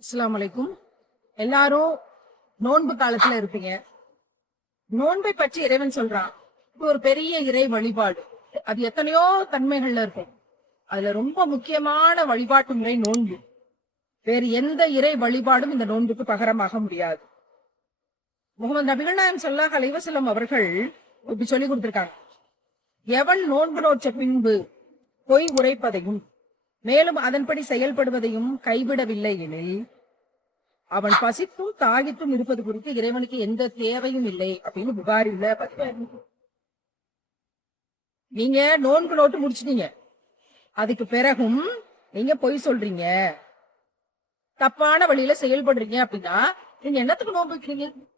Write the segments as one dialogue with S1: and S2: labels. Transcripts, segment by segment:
S1: அஸ்லாம் வலைக்கும் எல்லாரும் நோன்பு காலத்துல இருப்பீங்க. நோன்பை பற்றி இறைவன் சொல்றான். இது ஒரு பெரிய இறை வழிபாடு. அது எத்தனையோ தன்மைகள்ல இருக்கும். அதுல ரொம்ப முக்கியமான வழிபாட்டு முறை நோன்பு. வேறு எந்த இறை வழிபாடும் இந்த நோன்புக்கு பகரமாக முடியாது. முகமது நபிகள் நாயம் ஸல்லல்லாஹு அலைஹி அவர்கள் இப்படி சொல்லி கொடுத்திருக்காங்க. எவன் நோன்பு நோற்ற பின்பு பொய் உரைப்பதையும் மேலும் அதன்படி செயல்படுவதையும் கைவிடவில்லை எனில் அவன் பசித்தும் தாகித்தும் இருப்பது குறித்து இறைவனுக்கு எந்த தேவையும் இல்லை அப்படின்னு புகாரில பதிவாயிருக்கு. நீங்க நோன்பு நோட்டு முடிச்சிட்டீங்க. அதுக்கு பிறகும் நீங்க பொய் சொல்றீங்க. தப்பான வழியில செயல்படுறீங்க அப்படின்னா நீங்க என்னத்துக்கு நோன்பு வைக்கிறீங்க?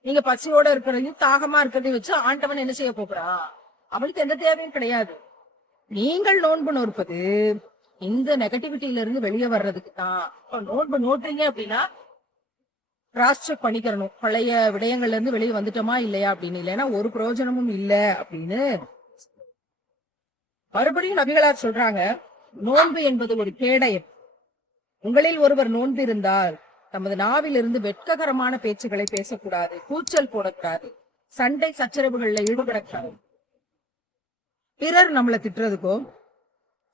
S1: நீங்க பசியோட இருக்கிறதையும் தாகமா இருக்கிறதையும் வச்சு ஆண்டவன் என்ன செய்ய போகிறான்? அவனுக்கு எந்த தேவையும் கிடையாது. நீங்கள் நோன்பு நோற்பது இந்த நெகட்டிவிட்டியில இருந்து வெளியே வர்றதுக்கு தான். நோன்பு நோட்டுறீங்க அப்படின்னா கிராஸ் செக் பண்ணிக்கிறணும். பழைய விடயங்கள்ல இருந்து வெளியே வந்துட்டோமா இல்லையா அப்படின்னு. இல்லைன்னா ஒரு பிரயோஜனமும் இல்ல அப்படின்னு. மறுபடியும் நபிகளார் சொல்றாங்க நோன்பு என்பது ஒரு கேடயம். உங்களில் ஒருவர் நோன்பு இருந்தால் தமது நாவிலிருந்து வெட்ககரமான பேச்சுகளை பேசக்கூடாது கூச்சல் போடக்கூடாது சண்டை சச்சரவுகள்ல ஈடுபடக்கூடாது. பிறர் நம்மளை திட்டுறதுக்கோ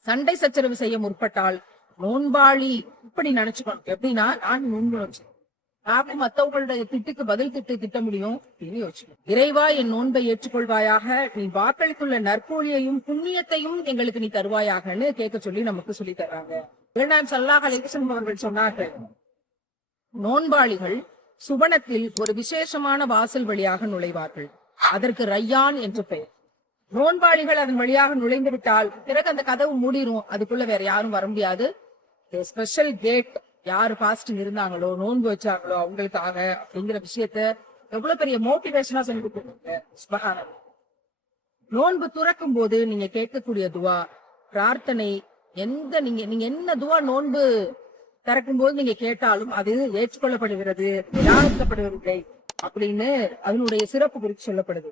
S1: சண்டை சச்சரவு செய்ய முற்பட்டால் நோன்பாளி இப்படி நினைச்சுக்கணும் எப்படின்னா நான் நோன்பு வச்சேன். நாம மத்தவங்களுடைய திட்டுக்கு பதில் திட்டு திட்ட முடியும்? அப்படின்னு யோசிக்கணும். இறைவா என் நோன்பை ஏற்றுக்கொள்வாயாக. நீ வாக்களித்துள்ள நற்கூலியையும் புண்ணியத்தையும் எங்களுக்கு நீ தருவாயாகன்னு கேட்க சொல்லி நமக்கு சொல்லி தர்றாங்க. இரண்டாம் சல்லாஹ் அலிகசன் அவர்கள் சொன்னார்கள் நோன்பாளிகள் சுவனத்தில் ஒரு விசேஷமான வாசல் வழியாக நுழைவார்கள். அதற்கு ரையான் என்று பெயர். நோன்பாளிகள் அதன் வழியாக நுழைந்து விட்டால் பிறகு அந்த கதவு மூடிரும். அதுக்குள்ள வேற யாரும் வர முடியாது. ஸ்பெஷல் கேட் யாரு பாஸ்டிங் இருந்தாங்களோ நோன்பு வச்சாங்களோ அவங்களுக்காக அப்படிங்கிற விஷயத்த எவ்வளவு பெரிய மோட்டிவேஷனா சொல்லி கொடுத்துருக்காங்க. நோன்பு துறக்கும் போது நீங்க கேட்கக்கூடிய துவா பிரார்த்தனை எந்த நீங்க நீங்க என்ன துவா நோன்பு திறக்கும் போது நீங்க கேட்டாலும் அது ஏற்றுக்கொள்ளப்படுகிறது நிராகரிக்கப்படுவதில்லை அப்படின்னு அதனுடைய சிறப்பு குறித்து சொல்லப்படுது.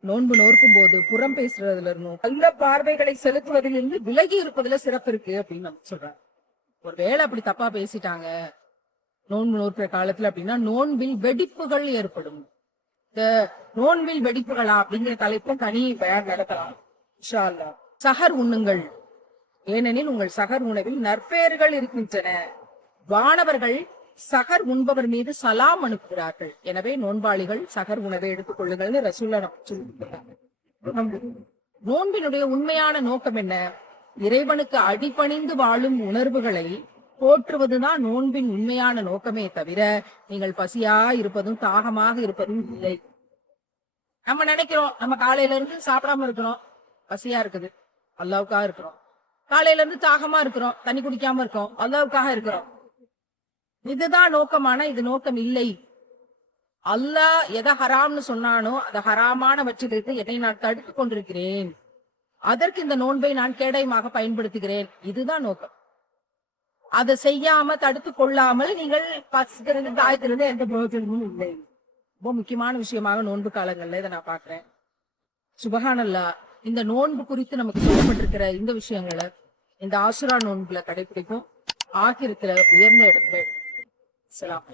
S1: நோன்பு நோர்க்கும் போது புறம் பேசுறதுல இருந்தும் நல்ல பார்வைகளை செலுத்துவதிலிருந்து விலகி இருப்பதுல சிறப்பு இருக்கு அப்படின்னு நம்ம சொல்றாங்க ஒருவேளை அப்படி தப்பா பேசிட்டாங்க நோன்பு நோற்கிற காலத்துல அப்படின்னா நோன்பில் வெடிப்புகள் ஏற்படும். இந்த நோன்பில் வெடிப்புகளா அப்படிங்கிற தலைப்பும் தனி பெயர் நடத்தலாம். இன்ஷா அல்லாஹ். உண்ணுங்கள். ஏனெனில் உங்கள் சகர் உணவில் நற்பெயர்கள் இருக்கின்றன. வானவர்கள் சகர் உண்பவர் மீது சலாம் அனுப்புகிறார்கள். எனவே நோன்பாளிகள் சகர் உணவை எடுத்துக் கொள்ளுங்கள்னு ரசூல்லா நோன்பினுடைய உண்மையான நோக்கம் என்ன? இறைவனுக்கு அடிபணிந்து வாழும் உணர்வுகளை போற்றுவதுதான் நோன்பின் உண்மையான நோக்கமே தவிர நீங்கள் பசியா இருப்பதும் தாகமாக இருப்பதும் இல்லை. நம்ம நினைக்கிறோம் நம்ம காலையில இருந்து சாப்பிடாம இருக்கிறோம். பசியா இருக்குது. அல்லாவுக்காக இருக்கிறோம். காலையில இருந்து தாகமா இருக்கிறோம். தண்ணி குடிக்காம இருக்கோம் அல்லாவுக்காக இருக்கிறோம். இதுதான் நோக்கமான இது நோக்கம் இல்லை. அல்லாஹ் எதை ஹராம்னு சொன்னானோ அதை ஹராமானவற்றிலிருந்து என்னை நான் தடுத்து கொண்டிருக்கிறேன். அதற்கு இந்த நோன்பை நான் கேடயமாக பயன்படுத்துகிறேன். இதுதான் நோக்கம். அதை செய்யாம தடுத்து கொள்ளாமல் நீங்கள் பசிக்கிறது தாயத்திலிருந்து எந்த பிரயோஜனமும் இல்லை. ரொம்ப முக்கியமான விஷயமாக நோன்பு காலங்கள்ல இதை நான் பாக்குறேன் சுபகானல்லா இந்த நோன்பு குறித்து நமக்கு சொல்லப்பட்டிருக்கிற இந்த விஷயங்களை இந்த ஆசுரா நோன்புல கடைபிடிக்கும் ஆகிருக்கிற உயர்ந்த இடத்துல சலாம்